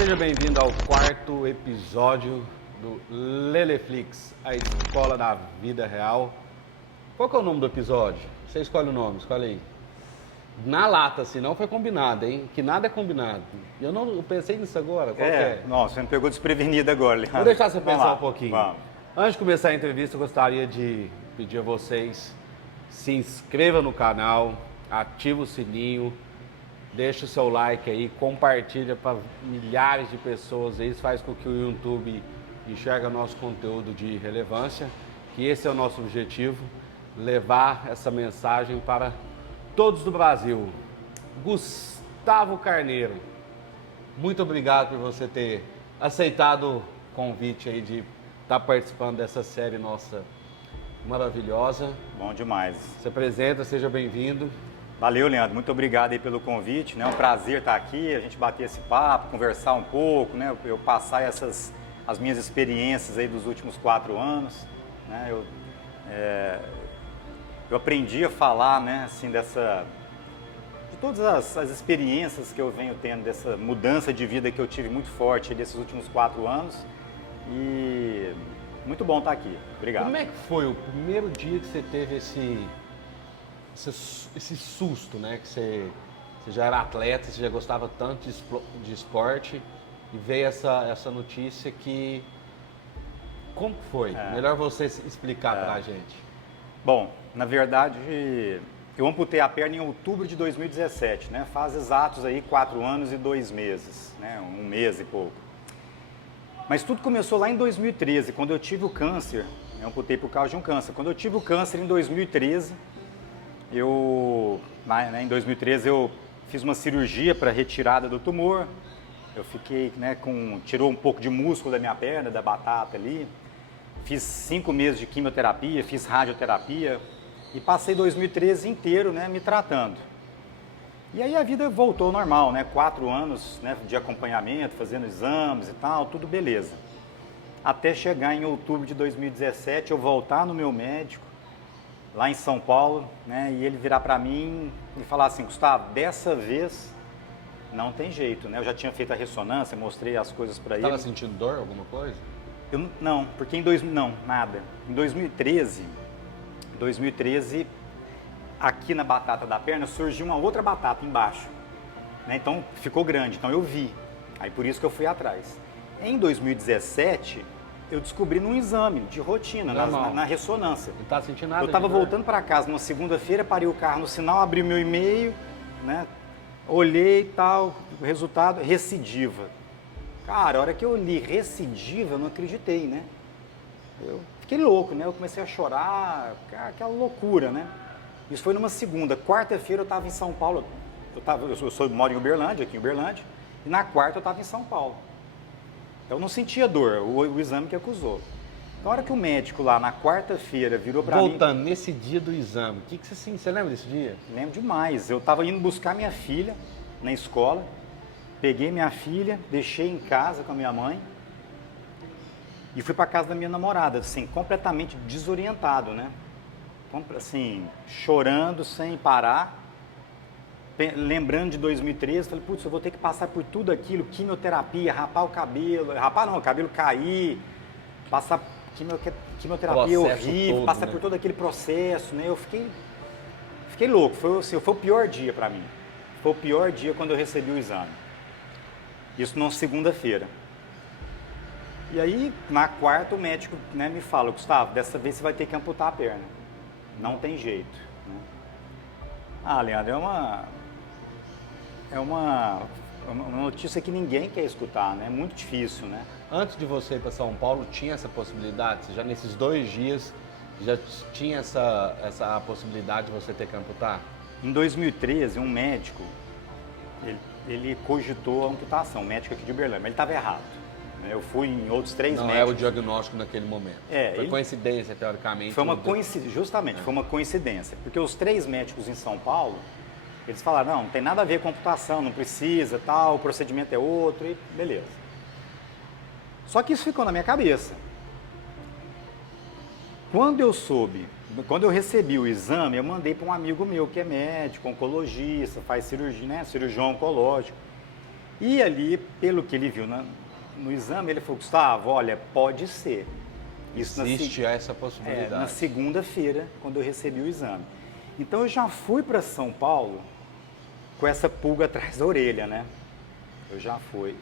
Seja bem-vindo ao quarto episódio do Leleflix, a escola da vida real. Qual que é o nome do episódio? Você escolhe o nome, escolhe aí. Na lata, se não foi combinado, hein? Que nada é combinado. Eu pensei nisso agora. Qual que é? Nossa, você me pegou desprevenido agora, Leandro. Vou deixar você Vamos pensar lá, um pouquinho. Vamos. Antes de começar a entrevista, eu gostaria de pedir a vocês se inscreva no canal, ativa o sininho, deixa o seu like aí, compartilha para milhares de pessoas. Isso faz com que o YouTube enxergue nosso conteúdo de relevância, que esse é o nosso objetivo, levar essa mensagem para todos do Brasil. Gustavo Carneiro, muito obrigado por você ter aceitado o convite aí de estar participando dessa série nossa maravilhosa. Bom demais. Se apresenta, seja bem-vindo. Valeu, Leandro. Muito obrigado aí pelo convite, né? É um prazer estar aqui, a gente bater esse papo, conversar um pouco, né? Eu passar as minhas experiências aí dos últimos 4 anos, né? Eu aprendi a falar, né? Assim, de todas as experiências que eu venho tendo, dessa mudança de vida que eu tive muito forte desses últimos 4 anos. E muito bom estar aqui. Obrigado. Como é que foi o primeiro dia que você teve esse susto, né? Que você já era atleta, você já gostava tanto de esporte e veio essa notícia que... Como foi? Melhor você explicar pra gente. Bom, na verdade, eu amputei a perna em outubro de 2017, né? Faz exatos aí 4 anos e 2 meses, né? 1 mês e pouco. Mas tudo começou lá em 2013, quando eu tive o câncer. Eu amputei por causa de um câncer. Quando eu tive o câncer em 2013, em 2013 eu fiz uma cirurgia para retirada do tumor. Eu fiquei, né, tirou um pouco de músculo da minha perna, da batata ali. Fiz 5 meses de quimioterapia, fiz radioterapia e passei 2013 inteiro, né, me tratando. E aí a vida voltou ao normal, né? 4 anos, né, de acompanhamento, fazendo exames e tal, tudo beleza. Até chegar em outubro de 2017, eu voltar no meu médico, lá em São Paulo, né, e ele virar para mim e falar assim: Gustavo, dessa vez não tem jeito, né? Eu já tinha feito a ressonância, mostrei as coisas para ele. Estava sentindo dor, alguma coisa? Não, porque não, nada. Em 2013, aqui na batata da perna surgiu uma outra batata embaixo, né? Então ficou grande, então eu vi, aí por isso que eu fui atrás. Em 2017, eu descobri num exame de rotina, na ressonância. Não tá sentindo nada? Eu estava voltando para casa numa segunda-feira, parei o carro no sinal, abri o meu e-mail, né? Olhei e tal, o resultado, recidiva. Cara, a hora que eu li recidiva, eu não acreditei, né? Eu fiquei louco, né? Eu comecei a chorar, aquela loucura, né? Isso foi numa segunda. Quarta-feira eu estava em São Paulo. Eu moro em Uberlândia, aqui em Uberlândia, e na quarta eu estava em São Paulo. Então eu não sentia dor, o exame que acusou. Na hora que o médico lá na quarta-feira virou para mim... Voltando, nesse dia do exame, você lembra desse dia? Lembro demais. Eu estava indo buscar minha filha na escola, peguei minha filha, deixei em casa com a minha mãe e fui para casa da minha namorada, assim, completamente desorientado, né? Assim, chorando sem parar, lembrando de 2013, falei, putz, eu vou ter que passar por tudo aquilo, quimioterapia, rapar o cabelo cair, passar quimioterapia horrível, todo, passar né? por todo aquele processo, né? Eu fiquei louco, foi o pior dia para mim. Foi o pior dia quando eu recebi o exame. Isso numa segunda-feira. E aí, na quarta, o médico, né, me fala, Gustavo, dessa vez você vai ter que amputar a perna. Não tem jeito. Né? Ah, Leandro, é uma notícia que ninguém quer escutar, né? É muito difícil, né? Antes de você ir para São Paulo, tinha essa possibilidade? Você já nesses 2 dias, já tinha essa possibilidade de você ter que amputar? Em 2013, um médico, ele cogitou a amputação, um médico aqui de Uberlândia, mas ele estava errado. Eu fui em outros 3 médicos. Não é o diagnóstico naquele momento. Foi coincidência, teoricamente. Foi uma coincidência, justamente, foi uma coincidência. Porque os 3 médicos em São Paulo, eles falaram, não tem nada a ver com amputação, não precisa, tal, o procedimento é outro, e beleza. Só que isso ficou na minha cabeça. Quando eu recebi o exame, eu mandei para um amigo meu que é médico, oncologista, faz cirurgia, né, cirurgião oncológico. E ali, pelo que ele viu no exame, ele falou, Gustavo, olha, pode ser. Isso Existe essa na possibilidade. segunda-feira, quando eu recebi o exame. Então eu já fui para São Paulo com essa pulga atrás da orelha, né? Eu já fui.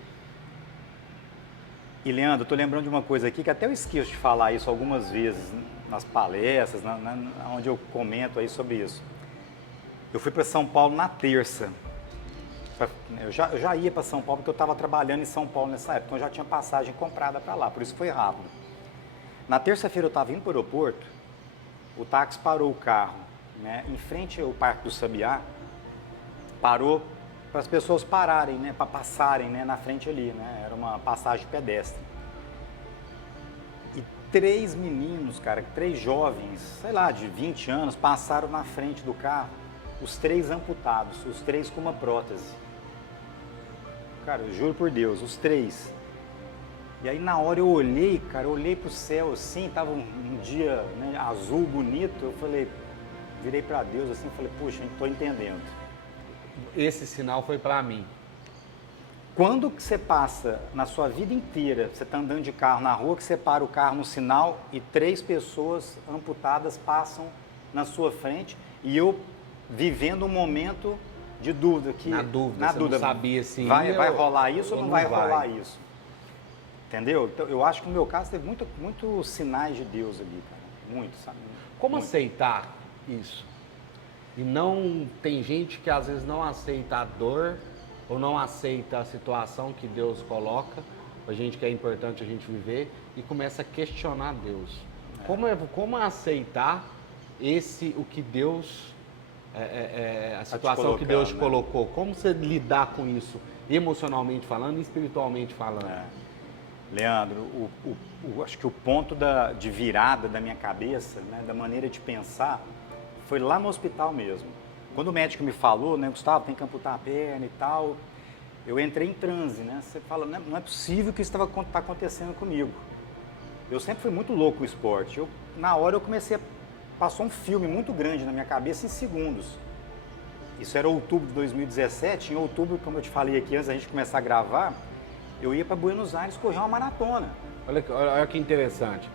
E Leandro, eu tô lembrando de uma coisa aqui que até eu esqueço de falar isso algumas vezes nas palestras, onde eu comento aí sobre isso. Eu fui para São Paulo na terça. Eu já ia para São Paulo porque eu estava trabalhando em São Paulo nessa época, então eu já tinha passagem comprada para lá, por isso foi rápido. Na terça-feira eu estava indo para o aeroporto, o táxi parou o carro, né, em frente ao Parque do Sabiá, parou para as pessoas pararem, né, para passarem, né, na frente ali, né, era uma passagem pedestre. E 3 meninos, cara, 3 jovens, sei lá, de 20 anos, passaram na frente do carro, os 3 amputados, os 3 com uma prótese. Cara, eu juro por Deus, os 3. E aí na hora eu olhei, cara, eu olhei pro céu assim, tava um dia, né, azul, bonito, eu falei, virei para Deus assim, falei, puxa, não tô entendendo. Esse sinal foi para mim. Quando que você passa na sua vida inteira, você tá andando de carro na rua, que você para o carro no sinal e 3 pessoas amputadas passam na sua frente e eu vivendo um momento de dúvida. Na dúvida, você não sabia se vai rolar isso ou não vai rolar vai. isso. Entendeu? Então, eu acho que no meu caso teve muito sinais de Deus ali, cara. Muito, sabe? Como Muito. aceitar isso? E não tem gente que às vezes não aceita a dor ou não aceita a situação que Deus coloca, a gente que é importante a gente viver e começa a questionar Deus. Como aceitar o que Deus a situação que Deus te colocou? Como você lidar com isso emocionalmente falando e espiritualmente falando? Leandro, acho que o ponto de virada da minha cabeça, né, da maneira de pensar, foi lá no hospital mesmo. Quando o médico me falou, né, Gustavo, tem que amputar a perna e tal, eu entrei em transe, né? Você fala, não é possível que isso está acontecendo comigo. Eu sempre fui muito louco com o esporte. Na hora eu passou um filme muito grande na minha cabeça em segundos. Isso era outubro de 2017, em outubro, como eu te falei aqui antes da gente começar a gravar, eu ia para Buenos Aires correr uma maratona. Olha que interessante.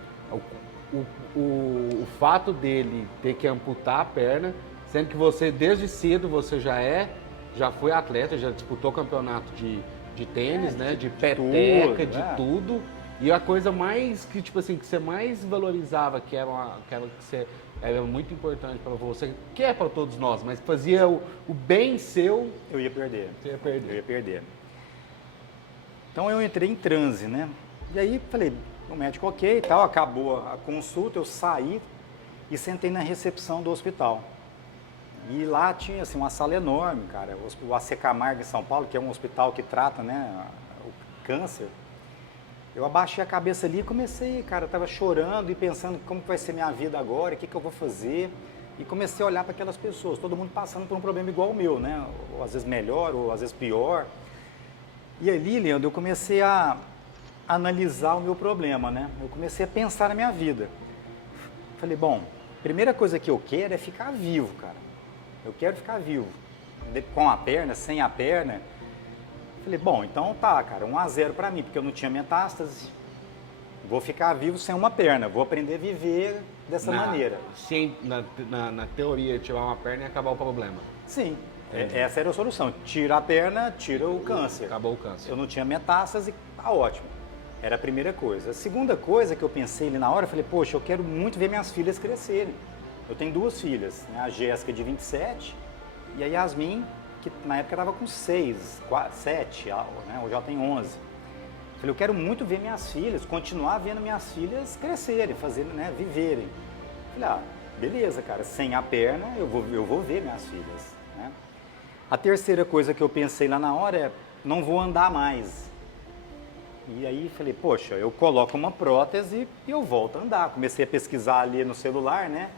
O fato dele ter que amputar a perna, sendo que você, desde cedo, você já foi atleta, já disputou campeonato de tênis, né? De peteca, de tudo. E a coisa mais que, tipo assim, que você mais valorizava, que era muito importante para você, que é para todos nós, mas fazia o bem seu. Eu ia perder. Você ia perder. Eu ia perder. Então eu entrei em transe, né? E aí falei, o médico ok e tal, acabou a consulta, eu saí e sentei na recepção do hospital. E lá tinha assim, uma sala enorme, cara, o AC Camargo em São Paulo, que é um hospital que trata, né, o câncer. Eu abaixei a cabeça ali e comecei, cara, tava chorando e pensando como vai ser minha vida agora, o que eu vou fazer. E comecei a olhar para aquelas pessoas, todo mundo passando por um problema igual o meu, né? Ou às vezes melhor, ou às vezes pior. E ali, Leandro, eu comecei a analisar o meu problema, né? Eu comecei a pensar na minha vida. Falei, bom, primeira coisa que eu quero é ficar vivo, cara. Eu quero ficar vivo. Com a perna, sem a perna. Falei, bom, então tá, cara, 1-0 para mim, porque eu não tinha metástase. Vou ficar vivo sem uma perna, vou aprender a viver dessa maneira. Na teoria, tirar uma perna e acabar o problema. Sim, essa era a solução. Tira a perna, tira o câncer. Acabou o câncer. Eu não tinha metástase, tá ótimo. Era a primeira coisa. A segunda coisa que eu pensei ali na hora, eu falei, poxa, eu quero muito ver minhas filhas crescerem. Eu tenho 2 filhas, né? A Jéssica de 27 e a Yasmin, que na época estava com 6, 7, né? Hoje ela tem 11. Falei, eu quero muito ver minhas filhas, continuar vendo minhas filhas crescerem, né, viverem. Falei, beleza, cara, sem a perna eu vou ver minhas filhas, né? A terceira coisa que eu pensei lá na hora é, não vou andar mais. E aí falei, poxa, eu coloco uma prótese e eu volto a andar. Comecei a pesquisar ali no celular, né?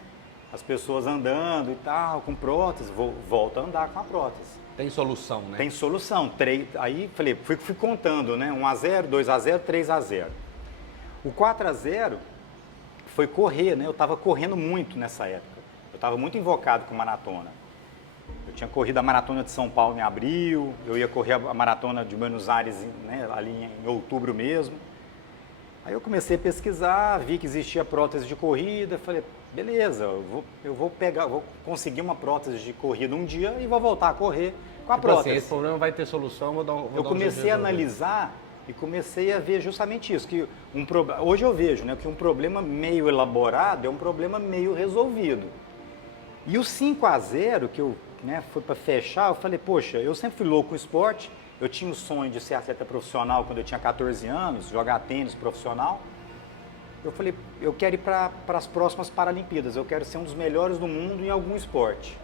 As pessoas andando e tal, com prótese, volto a andar com a prótese. Tem solução, né? Tem solução. Aí falei, fui contando, né? 1-0, 2-0, 3-0. O 4-0 foi correr, né? Eu estava correndo muito nessa época. Eu estava muito invocado com maratona. Eu tinha corrido a Maratona de São Paulo em abril, eu ia correr a Maratona de Buenos Aires, né, ali em outubro mesmo. Aí eu comecei a pesquisar, vi que existia prótese de corrida, falei, beleza, eu vou conseguir uma prótese de corrida um dia e vou voltar a correr com a prótese. Assim, esse problema vai ter solução, eu comecei a analisar e comecei a ver justamente isso, que hoje eu vejo, né, que um problema meio elaborado é um problema meio resolvido. E o 5-0, que eu, né, foi para fechar, eu falei, poxa, eu sempre fui louco com esporte, eu tinha o sonho de ser atleta profissional quando eu tinha 14 anos, jogar tênis profissional. Eu falei, eu quero ir para as próximas Paralimpíadas, eu quero ser um dos melhores do mundo em algum esporte.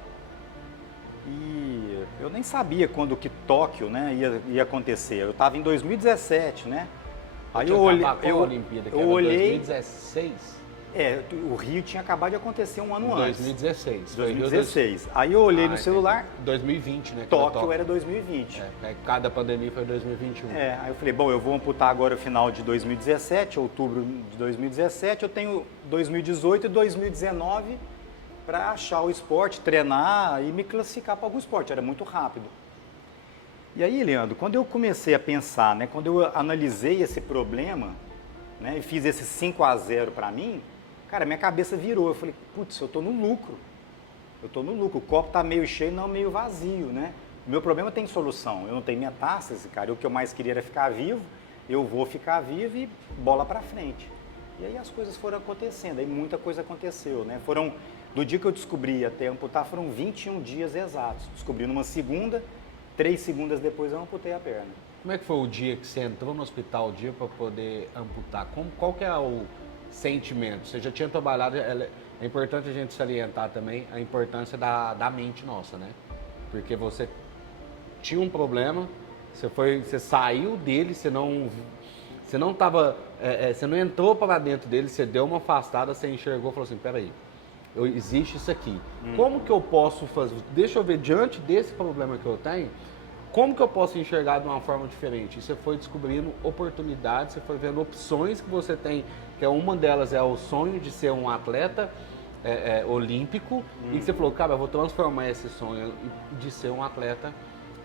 E eu nem sabia quando que Tóquio, né, ia acontecer. Eu estava em 2017, né? Aí eu olhei, eu olhei 2016. O Rio tinha acabado de acontecer um ano antes. 2016. 2016. Aí eu olhei no celular. 2020, né? Tóquio era 2020. Cada pandemia foi 2021. Aí eu falei, bom, eu vou amputar agora o final de 2017, outubro de 2017. Eu tenho 2018 e 2019 para achar o esporte, treinar e me classificar para algum esporte. Era muito rápido. E aí, Leandro, quando eu comecei a pensar, né, quando eu analisei esse problema, né, e fiz esse 5-0 para mim, cara, minha cabeça virou. Eu falei, putz, eu estou no lucro. Eu estou no lucro. O copo está meio cheio, não meio vazio, né? O meu problema tem solução. Eu não tenho metástase, cara. O que eu mais queria era ficar vivo. Eu vou ficar vivo e bola para frente. E aí as coisas foram acontecendo. Aí muita coisa aconteceu, né? Do dia que eu descobri até amputar, foram 21 dias exatos. Descobri numa segunda, 3 segundas depois eu amputei a perna. Como é que foi o dia que você entrou no hospital, o dia para poder amputar? Qual que é o sentimento? Você já tinha trabalhado, é importante a gente salientar também a importância da mente nossa, né? Porque você tinha um problema, você saiu dele, você não entrou para dentro dele, você deu uma afastada, você enxergou e falou assim, peraí, existe isso aqui. Como que eu posso fazer? Deixa eu ver, diante desse problema que eu tenho, como que eu posso enxergar de uma forma diferente? E você foi descobrindo oportunidades, você foi vendo opções que você tem, que uma delas é o sonho de ser um atleta olímpico, e que você falou, cara, eu vou transformar esse sonho de ser um atleta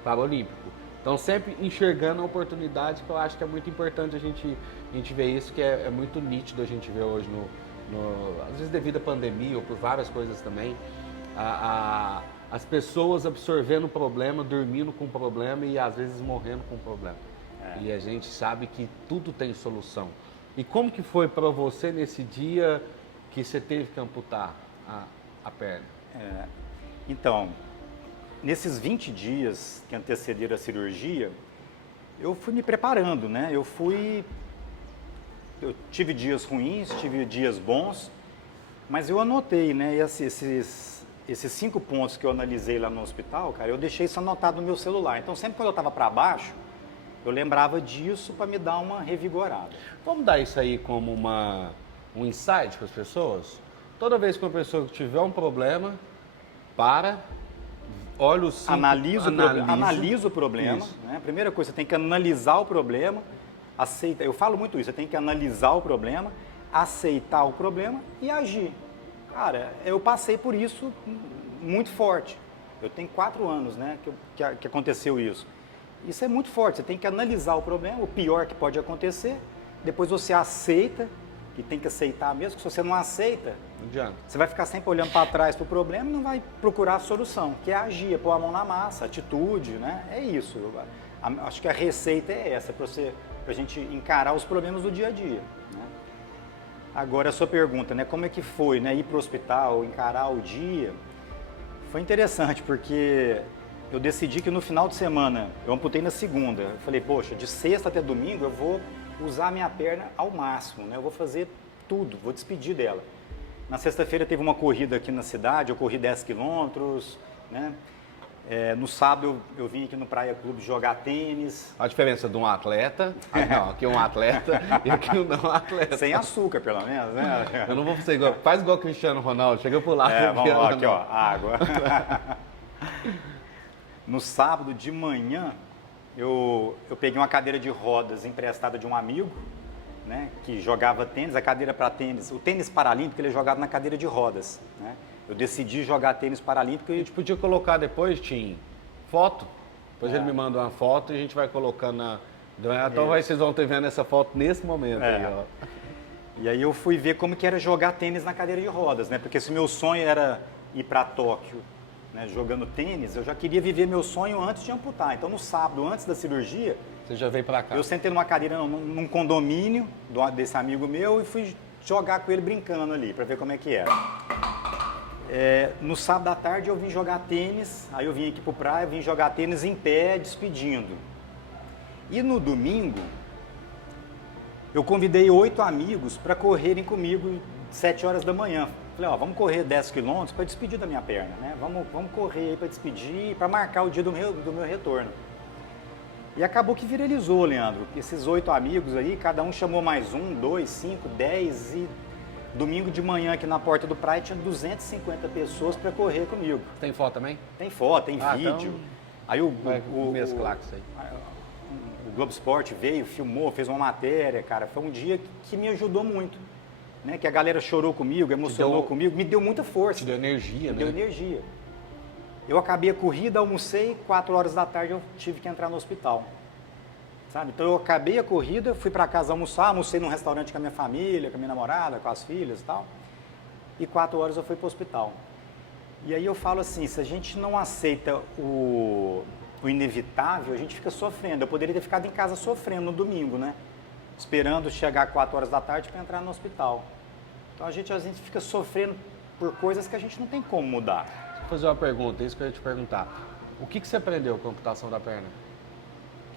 paralímpico. Então, sempre enxergando a oportunidade, que eu acho que é muito importante a gente ver isso, que é muito nítido a gente ver hoje, às vezes devido à pandemia ou por várias coisas também, as pessoas absorvendo o problema, dormindo com o problema e às vezes morrendo com o problema. E a gente sabe que tudo tem solução. E como que foi para você nesse dia que você teve que amputar a perna? Então, nesses 20 dias que antecederam a cirurgia, eu fui me preparando, né? Eu tive dias ruins, tive dias bons, mas eu anotei, né? E esses 5 pontos que eu analisei lá no hospital, cara, eu deixei isso anotado no meu celular. Então, sempre quando eu estava para baixo, eu lembrava disso para me dar uma revigorada. Vamos dar isso aí como um insight para as pessoas? Toda vez que uma pessoa tiver um problema, olha os 5... Analisa o problema. Né? A primeira coisa, você tem que analisar o problema, aceita. Eu falo muito isso, você tem que analisar o problema, aceitar o problema e agir. Cara, eu passei por isso muito forte. Eu tenho 4 anos, né, que aconteceu isso. Isso é muito forte, você tem que analisar o problema, o pior que pode acontecer, depois você aceita, e tem que aceitar mesmo, que se você não aceita, não adianta. Você vai ficar sempre olhando para trás para o problema e não vai procurar a solução, que é agir, é pôr a mão na massa, atitude, né? É isso. Acho que a receita é essa, para a gente encarar os problemas do dia a dia. Né? Agora, a sua pergunta, né? Como é que foi, né? Ir para o hospital, encarar o dia? Foi interessante, porque eu decidi que no final de semana, eu amputei na segunda, eu falei, poxa, de sexta até domingo eu vou usar a minha perna ao máximo, né? Eu vou fazer tudo, vou despedir dela. Na sexta-feira teve uma corrida aqui na cidade, eu corri 10 quilômetros, né? No sábado eu vim aqui no Praia Clube jogar tênis. A diferença de um atleta, aqui é um atleta e aqui um não atleta. Sem açúcar, pelo menos, né? Eu não vou fazer igual, faz igual o Cristiano Ronaldo, chega por lá. Vamos lá, aqui ó, água. No sábado de manhã, eu peguei uma cadeira de rodas emprestada de um amigo, né, que jogava tênis, a cadeira para tênis, o tênis paralímpico ele é jogado na cadeira de rodas, né? eu decidi jogar tênis paralímpico A e gente podia colocar depois, Tim, foto. Depois É. ele me manda uma foto e a gente vai colocando na... Então vocês vão ter vendo essa foto nesse momento É. aí, ó. E aí eu fui ver como que era jogar tênis na cadeira de rodas, né? Porque se meu sonho era ir para Tóquio, né, jogando tênis, eu já queria viver meu sonho antes de amputar. Então no sábado, antes da cirurgia, Você já veio pra cá. eu sentei numa cadeira num condomínio desse amigo meu e fui jogar com ele brincando ali, para ver como é que era. No sábado à tarde eu vim jogar tênis, aí eu vim aqui pro praia, vim jogar tênis em pé, despedindo. E no domingo, eu convidei 8 amigos para correrem comigo 7 horas da manhã. Falei, ó, vamos correr 10 quilômetros para despedir da minha perna, né? Vamos correr aí para despedir, para marcar o dia do meu retorno. E acabou que viralizou, Leandro. Esses 8 amigos aí, cada um chamou mais 1, 2, 5, 10 e domingo de manhã aqui na porta do praia tinha 250 pessoas para correr comigo. Tem foto também? Tem foto, tem Ah, vídeo. então Aí o mesclar com isso aí. o Globo Esporte veio, filmou, fez uma matéria, cara. Foi um dia que me ajudou muito. Né? Que a galera chorou comigo, emocionou comigo, me deu muita força. Te deu energia, Me né? deu energia. Eu acabei a corrida, almocei, 4 horas da tarde eu tive que entrar no hospital. Sabe? Então eu acabei a corrida, fui para casa almocei num restaurante com a minha família, com a minha namorada, com as filhas e tal. E 4 horas eu fui para o hospital. E aí eu falo assim, se a gente não aceita o inevitável, a gente fica sofrendo. Eu poderia ter ficado em casa sofrendo no domingo, né? Esperando chegar 4 horas da tarde para entrar no hospital. Então a gente fica sofrendo por coisas que a gente não tem como mudar. Vou fazer uma pergunta, isso que eu ia te perguntar. O que você aprendeu com a amputação da perna?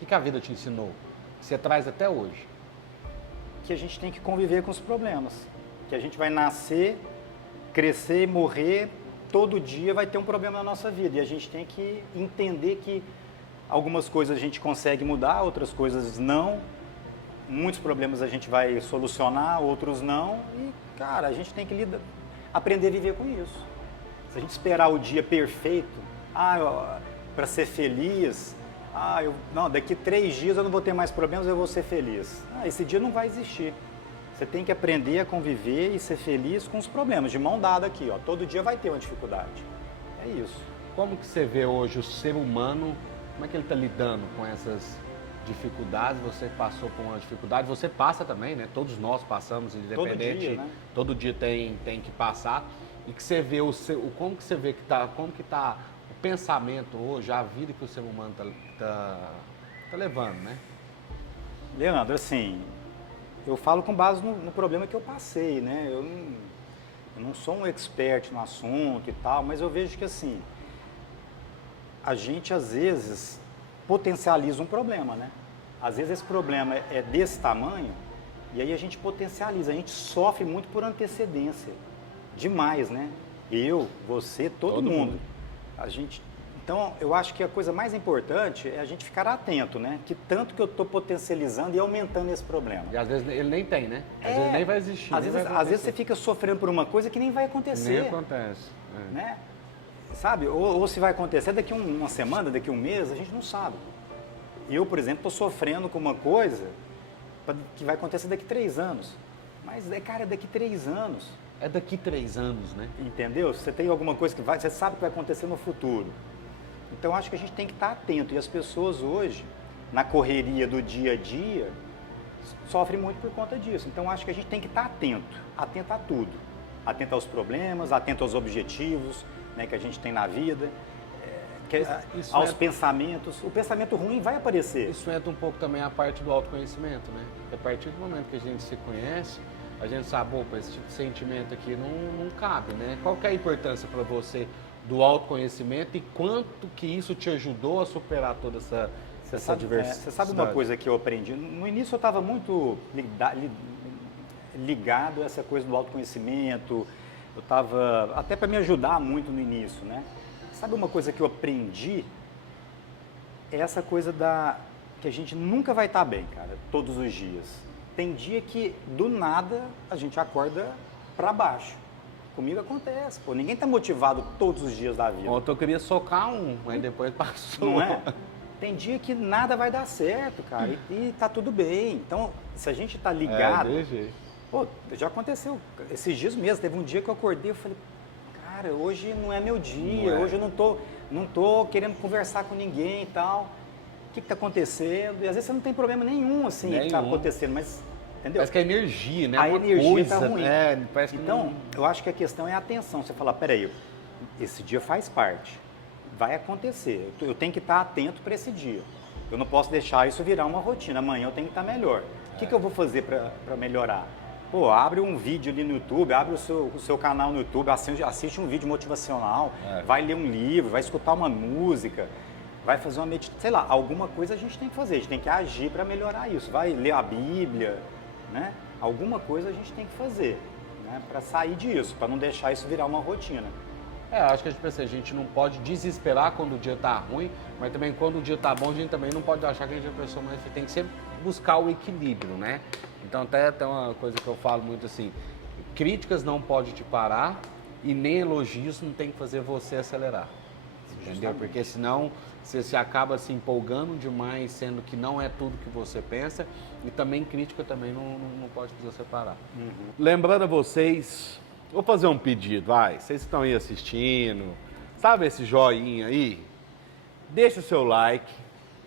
O que a vida te ensinou? Que você traz até hoje? Que a gente tem que conviver com os problemas. Que a gente vai nascer, crescer, morrer, todo dia vai ter um problema na nossa vida. E a gente tem que entender que algumas coisas a gente consegue mudar, outras coisas não. Muitos problemas a gente vai solucionar, outros não. E, cara, a gente tem que aprender a viver com isso. Se a gente esperar o dia perfeito, para ser feliz, não, daqui 3 dias eu não vou ter mais problemas, eu vou ser feliz. Esse dia não vai existir. Você tem que aprender a conviver e ser feliz com os problemas, de mão dada aqui, ó. Todo dia vai ter uma dificuldade. É isso. Como que você vê hoje o ser humano, como é que ele está lidando com essas dificuldades? Você passou por uma dificuldade, você passa também, né? Todos nós passamos, independente. Todo dia, né? Todo dia tem que passar. E que você vê como que você vê que como que tá o pensamento hoje, a vida que o ser humano tá levando, né? Leandro, assim, eu falo com base no problema que eu passei, né? Eu não sou um expert no assunto e tal, mas eu vejo que, assim, a gente, às vezes, potencializa um problema, né? Às vezes esse problema é desse tamanho e aí a gente potencializa, a gente sofre muito por antecedência. Demais, né? Eu, você, todo mundo. Então, eu acho que a coisa mais importante é a gente ficar atento, né? Que tanto que eu estou potencializando e aumentando esse problema. E às vezes ele nem tem, né? Às vezes nem vai existir. Às vezes você fica sofrendo por uma coisa que nem vai acontecer. Nem acontece. Né? Sabe? Ou se vai acontecer daqui uma semana, daqui um mês, a gente não sabe. Eu, por exemplo, estou sofrendo com uma coisa que vai acontecer daqui 3 anos. Mas, cara, daqui 3 anos. É daqui 3 anos, né? Entendeu? Você tem alguma coisa você sabe que vai acontecer no futuro. Então, acho que a gente tem que estar atento. E as pessoas hoje, na correria do dia a dia, sofrem muito por conta disso. Então, acho que a gente tem que estar atento a tudo. Atento aos problemas, atento aos objetivos, né, que a gente tem na vida, aos pensamentos. O pensamento ruim vai aparecer. Isso entra um pouco também a parte do autoconhecimento, né? Porque a partir do momento que a gente se conhece, a gente sabe, opa, esse tipo de sentimento aqui não cabe, né? Qual que é a importância para você do autoconhecimento e quanto que isso te ajudou a superar toda essa diversidade? Você sabe uma coisa que eu aprendi? No início eu estava muito ligado a essa coisa do autoconhecimento, eu estava, até para me ajudar muito no início, né? Sabe uma coisa que eu aprendi? É essa coisa que a gente nunca vai estar bem, cara, todos os dias. Tem dia que, do nada, a gente acorda para baixo. Comigo acontece, pô. Ninguém tá motivado todos os dias da vida. Ontem eu queria socar mas depois passou. Não é? Tem dia que nada vai dar certo, cara, e tá tudo bem. Então, se a gente tá ligado... desse jeito. Pô, já aconteceu. Esses dias mesmo, teve um dia que eu acordei e falei, cara, hoje não é meu dia, Não é. hoje eu não tô querendo conversar com ninguém e tal. O que está acontecendo? E às vezes você não tem problema nenhum, assim, que está Nenhum. acontecendo, mas, entendeu? Parece que a energia, né? A Uma energia coisa, tá ruim. né? Parece que Então, não... eu acho que a questão é a atenção. Você fala, peraí, esse dia faz parte, vai acontecer. Eu tenho que estar atento para esse dia. Eu não posso deixar isso virar uma rotina. Amanhã eu tenho que estar melhor. O que eu vou fazer para melhorar? Pô, abre um vídeo ali no YouTube, abre o seu canal no YouTube, assiste um vídeo motivacional, vai ler um livro, vai escutar uma música, vai fazer uma meditação, sei lá, alguma coisa a gente tem que fazer, a gente tem que agir para melhorar isso. Vai ler a Bíblia, né? Alguma coisa a gente tem que fazer, né? Para sair disso, para não deixar isso virar uma rotina. Acho que a gente não pode desesperar quando o dia tá ruim, mas também quando o dia tá bom, a gente também não pode achar que a gente é a pessoa mais... Tem que sempre buscar o equilíbrio, né? Então até uma coisa que eu falo muito assim, críticas não pode te parar e nem elogios não tem que fazer você acelerar. Entendeu? Porque senão você se acaba se empolgando demais, sendo que não é tudo que você pensa, e também crítica também não pode fazer você parar. Lembrando a vocês, vou fazer um pedido, vai. Vocês estão aí assistindo, sabe esse joinha aí? Deixa o seu like,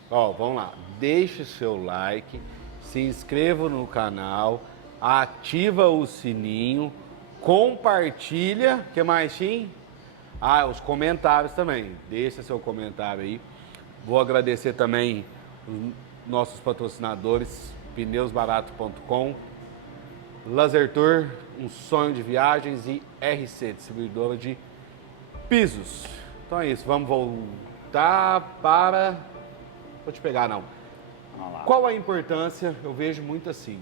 vamos lá, deixa o seu like, se inscreva no canal, ativa o sininho, compartilha, o que mais, Tim? Os comentários também, deixa seu comentário aí. Vou agradecer também os nossos patrocinadores, pneusbarato.com, Laser Tour, um sonho de viagens, e RC, distribuidora de pisos. Então é isso, vamos voltar para... Vou te pegar, não. Vamos lá. Qual a importância? Eu vejo muito assim,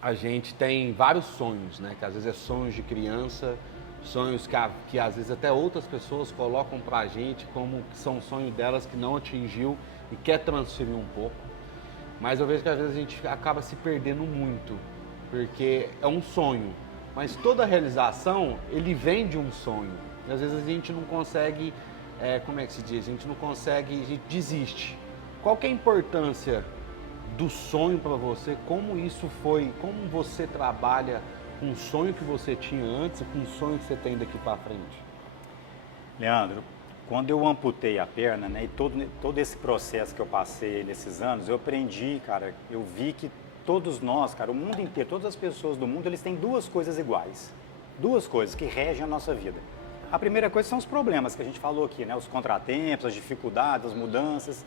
a gente tem vários sonhos, né? Que às vezes é sonhos de criança, sonhos que às vezes até outras pessoas colocam pra gente como que são sonhos delas que não atingiu e quer transferir um pouco. Mas eu vejo que às vezes a gente acaba se perdendo muito, porque é um sonho, mas toda realização, ele vem de um sonho. E às vezes a gente não consegue, como é que se diz? A gente desiste. Qual que é a importância do sonho para você? Como isso foi? Como você trabalha com o sonho que você tinha antes e com o sonho que você tem daqui para frente? Leandro, quando eu amputei a perna, né, e todo esse processo que eu passei nesses anos, eu aprendi, cara, eu vi que todos nós, cara, o mundo inteiro, todas as pessoas do mundo, eles têm duas coisas iguais. Duas coisas que regem a nossa vida. A primeira coisa são os problemas que a gente falou aqui, né, os contratempos, as dificuldades, as mudanças.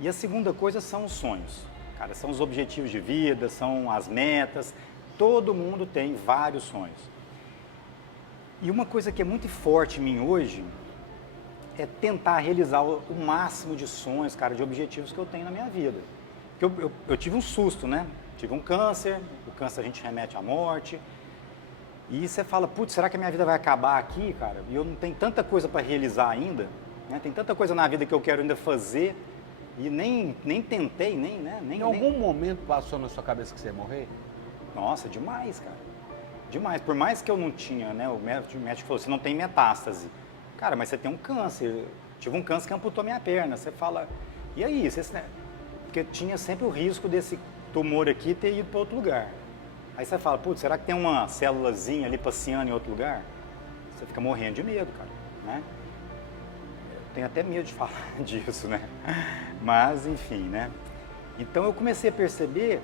E a segunda coisa são os sonhos. Cara, são os objetivos de vida, são as metas. Todo mundo tem vários sonhos. E uma coisa que é muito forte em mim hoje é tentar realizar o máximo de sonhos, cara, de objetivos que eu tenho na minha vida. Porque eu tive um susto, né? Tive um câncer, o câncer a gente remete à morte. E você fala, putz, será que a minha vida vai acabar aqui, cara? E eu não tenho tanta coisa para realizar ainda, né? Tem tanta coisa na vida que eu quero ainda fazer e nem tentei, Em algum momento passou na sua cabeça que você ia morrer? Nossa, demais, cara. Demais. Por mais que eu não tinha, né? O médico falou, você não tem metástase. Cara, mas você tem um câncer. Eu tive um câncer que amputou minha perna. Você fala, e aí? Né? Porque tinha sempre o risco desse tumor aqui ter ido para outro lugar. Aí você fala, putz, será que tem uma célulazinha ali passeando em outro lugar? Você fica morrendo de medo, cara, né? Eu tenho até medo de falar disso, né? Mas, enfim, né? Então eu comecei a perceber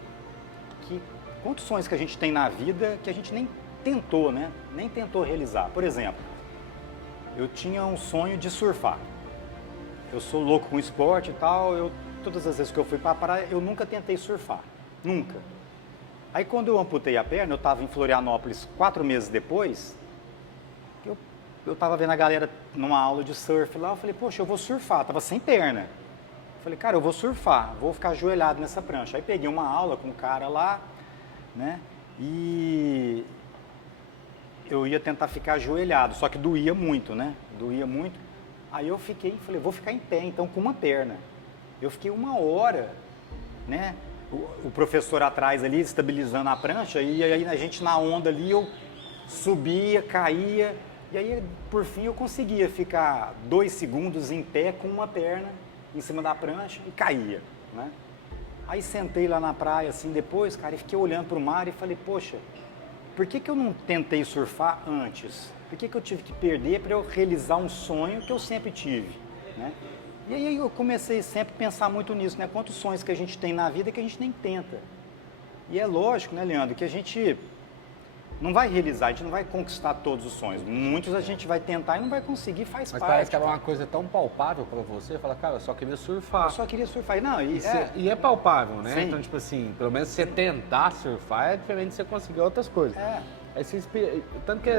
que quantos sonhos que a gente tem na vida que a gente nem tentou, né? Nem tentou realizar. Por exemplo, eu tinha um sonho de surfar. Eu sou louco com esporte e tal, todas as vezes que eu fui para a praia, eu nunca tentei surfar. Nunca. Aí quando eu amputei a perna, eu estava em Florianópolis 4 meses depois, eu estava vendo a galera numa aula de surf lá, eu falei, poxa, eu vou surfar, estava sem perna. Eu falei, cara, eu vou surfar, vou ficar ajoelhado nessa prancha. Aí peguei uma aula com um cara lá, né, e eu ia tentar ficar ajoelhado, só que doía muito, né, doía muito. Aí eu falei, vou ficar em pé, então, com uma perna. Eu fiquei 1 hora, né, o professor atrás ali, estabilizando a prancha, e aí a gente na onda ali, eu subia, caía, e aí, por fim, eu conseguia ficar 2 segundos em pé com uma perna em cima da prancha e caía, né? Aí sentei lá na praia, assim, depois, cara, e fiquei olhando para o mar e falei, poxa, por que eu não tentei surfar antes? Por que eu tive que perder para eu realizar um sonho que eu sempre tive, né? E aí eu comecei sempre a pensar muito nisso, né? Quantos sonhos que a gente tem na vida que a gente nem tenta. E é lógico, né, Leandro, que a gente não vai realizar, a gente não vai conquistar todos os sonhos. Muitos a gente vai tentar e não vai conseguir, faz Mas parte. parece que era uma coisa tão palpável pra você, fala, cara, eu só queria surfar. Eu só queria surfar. Não, E é palpável, né? Sim. Então, tipo assim, pelo menos você tentar surfar é diferente de você conseguir outras coisas. Aí você tanto que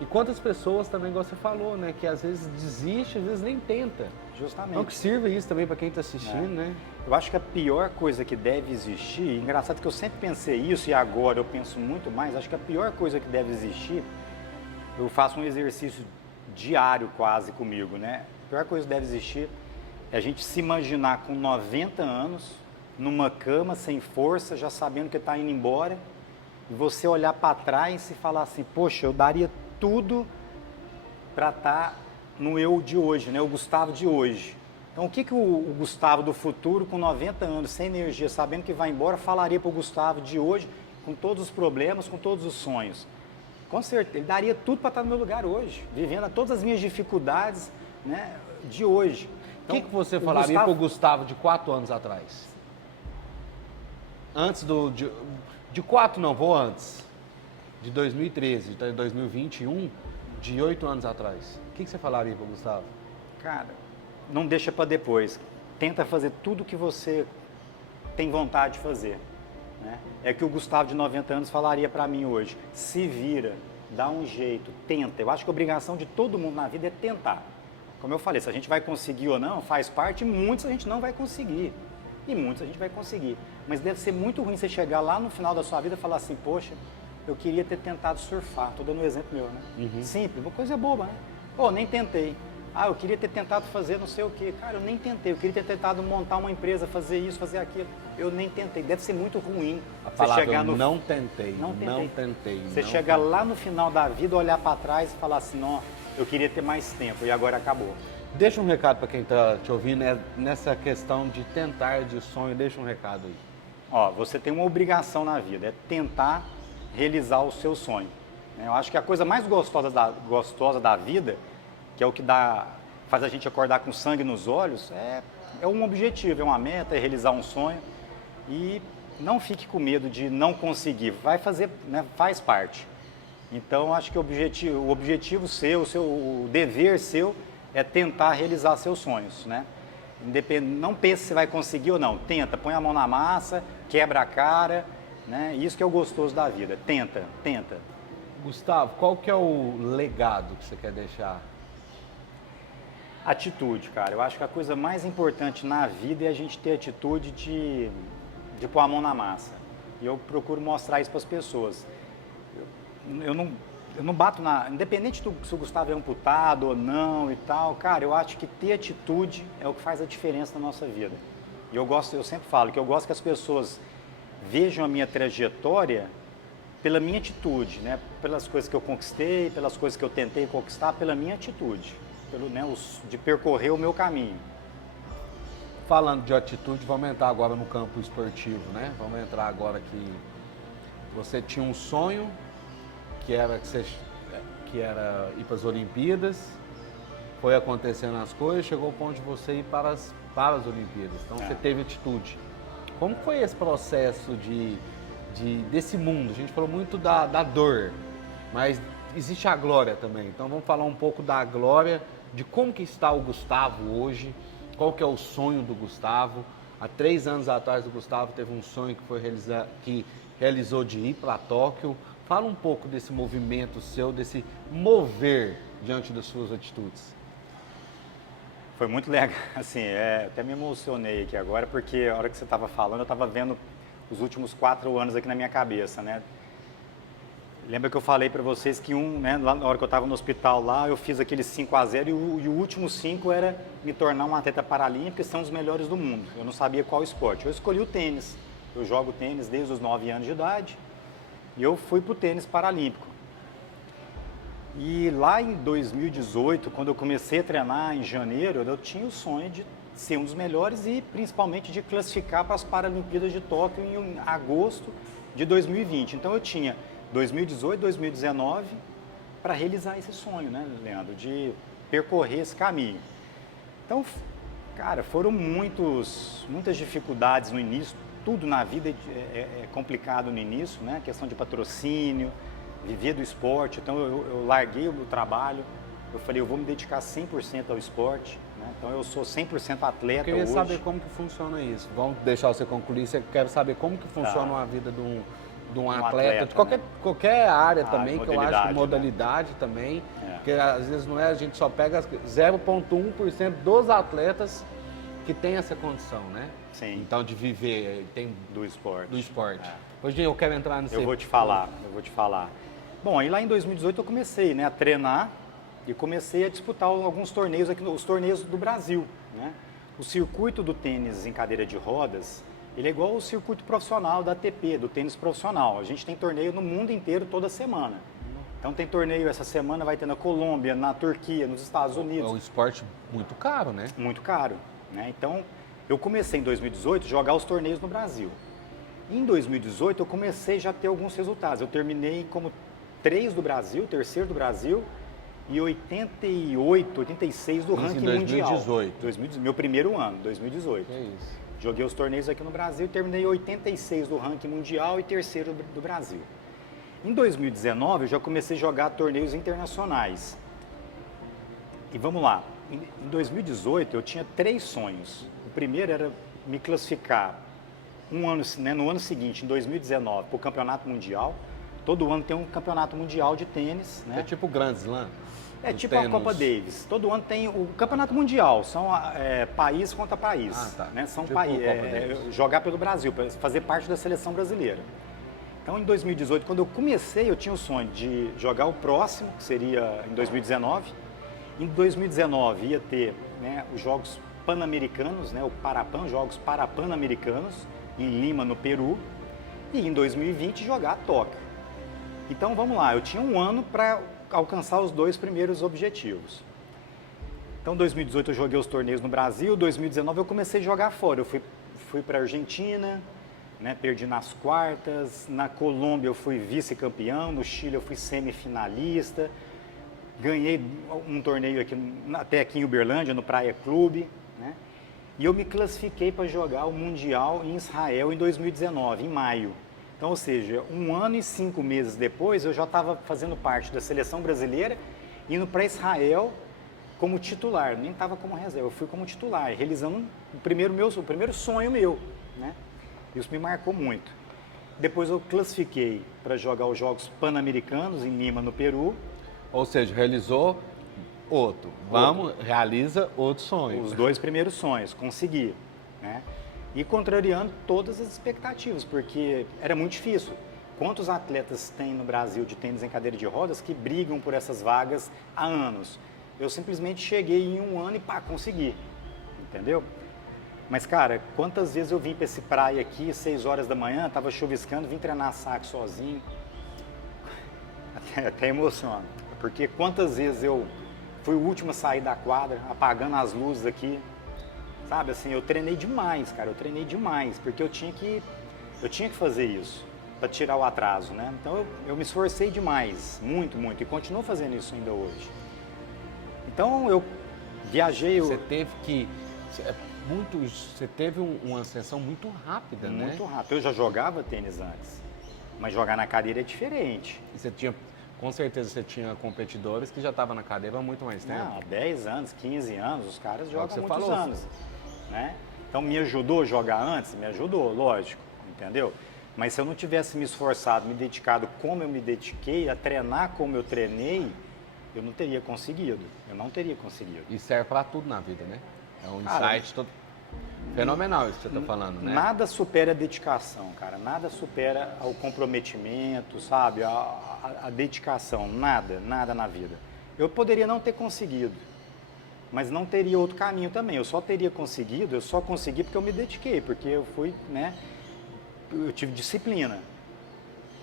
e quantas pessoas também, igual você falou, né? Que às vezes desiste, às vezes nem tenta. Justamente. Então que sirva isso também para quem está assistindo, né? Eu acho que a pior coisa que deve existir, engraçado que eu sempre pensei isso e agora eu penso muito mais, acho que a pior coisa que deve existir, eu faço um exercício diário quase comigo, né? A pior coisa que deve existir é a gente se imaginar com 90 anos, numa cama, sem força, já sabendo que está indo embora, e você olhar para trás e falar assim, poxa, eu daria tudo para estar no eu de hoje, né? O Gustavo de hoje. Então, o que o Gustavo do futuro, com 90 anos, sem energia, sabendo que vai embora, falaria para o Gustavo de hoje, com todos os problemas, com todos os sonhos? Com certeza, ele daria tudo para estar no meu lugar hoje, vivendo todas as minhas dificuldades, né, de hoje. Então, o que você falaria para o Gustavo de 4 anos atrás? Antes de 4 não, vou antes. De 2013, de 2021, de 8 anos atrás. O que você falaria para o Gustavo? Cara, não deixa para depois. Tenta fazer tudo que você tem vontade de fazer, né? É que o Gustavo de 90 anos falaria para mim hoje. Se vira, dá um jeito, tenta. Eu acho que a obrigação de todo mundo na vida é tentar. Como eu falei, se a gente vai conseguir ou não, faz parte. Muitos a gente não vai conseguir. E muitos a gente vai conseguir. Mas deve ser muito ruim você chegar lá no final da sua vida e falar assim, poxa, eu queria ter tentado surfar. Estou dando um exemplo meu, né? Uhum. Simples, uma coisa boba, né? Pô, nem tentei. Ah, eu queria ter tentado fazer não sei o quê. Cara, eu nem tentei. Eu queria ter tentado montar uma empresa, fazer isso, fazer aquilo. Eu nem tentei. Deve ser muito ruim. A palavra você chegar no... não tentei. Você chegar lá no final da vida, olhar para trás e falar assim, não, eu queria ter mais tempo e agora acabou. Deixa um recado para quem está te ouvindo, né? Nessa questão de tentar, de sonho, deixa um recado aí. Ó, você tem uma obrigação na vida, é tentar realizar o seu sonho. Eu acho que a coisa mais gostosa da vida, que é o que faz a gente acordar com sangue nos olhos, é um objetivo, é uma meta, é realizar um sonho. E não fique com medo de não conseguir, vai fazer, né, faz parte. Então, acho que o objetivo seu, o dever seu é tentar realizar seus sonhos, né? Não pense se vai conseguir ou não, tenta, põe a mão na massa, quebra a cara, né? Isso que é o gostoso da vida, tenta. Gustavo, qual que é o legado que você quer deixar? Atitude, cara. Eu acho que a coisa mais importante na vida é a gente ter atitude de pôr a mão na massa. E eu procuro mostrar isso para as pessoas. Eu não bato independente se o Gustavo é amputado ou não e tal, cara, eu acho que ter atitude é o que faz a diferença na nossa vida. E eu sempre falo que eu gosto que as pessoas vejam a minha trajetória pela minha atitude, né? Pelas coisas que eu conquistei, pelas coisas que eu tentei conquistar, pela minha atitude, de percorrer o meu caminho. Falando de atitude, vamos entrar agora no campo esportivo, né? Vamos entrar agora que você tinha um sonho, que era ir para as Olimpíadas, foi acontecendo as coisas, chegou ao ponto de você ir para as Olimpíadas. Então você teve atitude. Como foi esse processo desse mundo? A gente falou muito da dor, mas existe a glória também. Então vamos falar um pouco da glória, de como que está o Gustavo hoje, qual que é o sonho do Gustavo. Há 3 anos atrás o Gustavo teve um sonho que realizou de ir para Tóquio. Fala um pouco desse movimento seu, desse mover diante das suas atitudes. Foi muito legal, assim, até me emocionei aqui agora, porque a hora que você estava falando, eu estava vendo os últimos 4 anos aqui na minha cabeça, né? Lembra que eu falei para vocês que né, lá na hora que eu estava no hospital lá, eu fiz aqueles 5-0 e o último 5 era me tornar um atleta paralímpico, que são os melhores do mundo. Eu não sabia qual esporte. Eu escolhi o tênis. Eu jogo tênis desde os 9 anos de idade e eu fui para o tênis paralímpico. E lá em 2018, quando eu comecei a treinar em janeiro, eu tinha o sonho de ser um dos melhores e principalmente de classificar para as Paralimpíadas de Tóquio em agosto de 2020. Então eu tinha 2018, 2019, para realizar esse sonho, né, Leandro, de percorrer esse caminho. Então, cara, foram muitas dificuldades no início, tudo na vida é complicado no início, né, questão de patrocínio, viver do esporte, então eu larguei o meu trabalho, eu falei, eu vou me dedicar 100% ao esporte, né, então eu sou 100% atleta hoje. Eu queria saber como que funciona isso, vamos deixar você concluir, você quer saber como que funciona a vida de um atleta, de qualquer área também, que eu acho que modalidade também, porque às vezes não é, a gente só pega 0,1% dos atletas que tem essa condição, né? Sim. Então, de viver, tem do esporte. Hoje eu quero entrar nesse... Eu vou te falar. Bom, aí lá em 2018 eu comecei, né, a treinar e comecei a disputar alguns torneios aqui, os torneios do Brasil, né? O circuito do tênis em cadeira de rodas, ele é igual ao circuito profissional da ATP, do tênis profissional. A gente tem torneio no mundo inteiro toda semana. Então tem torneio essa semana, vai ter na Colômbia, na Turquia, nos Estados Unidos. É um esporte muito caro, né? Muito caro, né? Então eu comecei em 2018 a jogar os torneios no Brasil. Em 2018 eu comecei já a ter alguns resultados. Eu terminei como 3 do Brasil, terceiro do Brasil e 88, 86 do ranking mundial. 2018. Meu primeiro ano, 2018. É isso. Joguei os torneios aqui no Brasil e terminei 86 do ranking mundial e terceiro do Brasil. Em 2019 eu já comecei a jogar torneios internacionais. E vamos lá, em 2018 eu tinha 3 sonhos. O primeiro era me classificar no ano seguinte, em 2019, para o campeonato mundial. Todo ano tem um campeonato mundial de tênis, né? É tipo o Grand Slam? É tipo a Copa Davis. Todo ano tem o campeonato mundial, são país contra país. Né? São tipo jogar pelo Brasil, para fazer parte da seleção brasileira. Então, em 2018, quando eu comecei, eu tinha o sonho de jogar o próximo, que seria em 2019. Em 2019 ia ter, né, os Jogos Pan-Americanos, né, o Parapan, Jogos Parapan-Americanos, em Lima, no Peru. E em 2020 jogar a Tóquio. Então, vamos lá, eu tinha um ano para alcançar os 2 primeiros objetivos. Então, em 2018 eu joguei os torneios no Brasil, em 2019 eu comecei a jogar fora. Eu fui para a Argentina, né, perdi nas quartas, na Colômbia eu fui vice-campeão, no Chile eu fui semifinalista, ganhei um torneio até aqui em Uberlândia, no Praia Clube, né, e eu me classifiquei para jogar o Mundial em Israel em 2019, em maio. Então, ou seja, 1 ano e 5 meses depois, eu já estava fazendo parte da seleção brasileira, indo para Israel como titular, nem estava como reserva, eu fui como titular, realizando o primeiro sonho meu, né? Isso me marcou muito. Depois eu classifiquei para jogar os Jogos Pan-Americanos em Lima, no Peru. Ou seja, realizou realiza outro sonho. Os 2 primeiros sonhos, consegui, né? E contrariando todas as expectativas, porque era muito difícil. Quantos atletas tem no Brasil de tênis em cadeira de rodas que brigam por essas vagas há anos? Eu simplesmente cheguei em 1 ano e consegui, entendeu? Mas, cara, quantas vezes eu vim para esse praia aqui, 6 horas da manhã, tava chuviscando, vim treinar saque sozinho, até emociona, porque quantas vezes eu fui o último a sair da quadra, apagando as luzes aqui. Sabe, assim, eu treinei demais, cara, porque eu tinha que fazer isso, para tirar o atraso, né? Então, eu me esforcei demais, muito, muito, e continuo fazendo isso ainda hoje. Então, eu viajei... Você teve uma ascensão muito rápida, né? Muito rápido. Eu já jogava tênis antes, mas jogar na cadeira é diferente. E com certeza você tinha competidores que já estavam na cadeira há muito mais tempo. Não, há 10 anos, 15 anos, os caras jogam há muitos falou, anos. Né? Então, me ajudou a jogar antes? Me ajudou, lógico, entendeu? Mas se eu não tivesse me esforçado, me dedicado como eu me dediquei, a treinar como eu treinei, eu não teria conseguido. E serve para tudo na vida, né? É um insight fenomenal isso que você está falando, né? Nada supera a dedicação, cara. Nada supera o comprometimento, sabe? A dedicação. Nada na vida. Eu poderia não ter conseguido, mas não teria outro caminho também. Eu só consegui porque eu me dediquei, porque eu fui, né? Eu tive disciplina.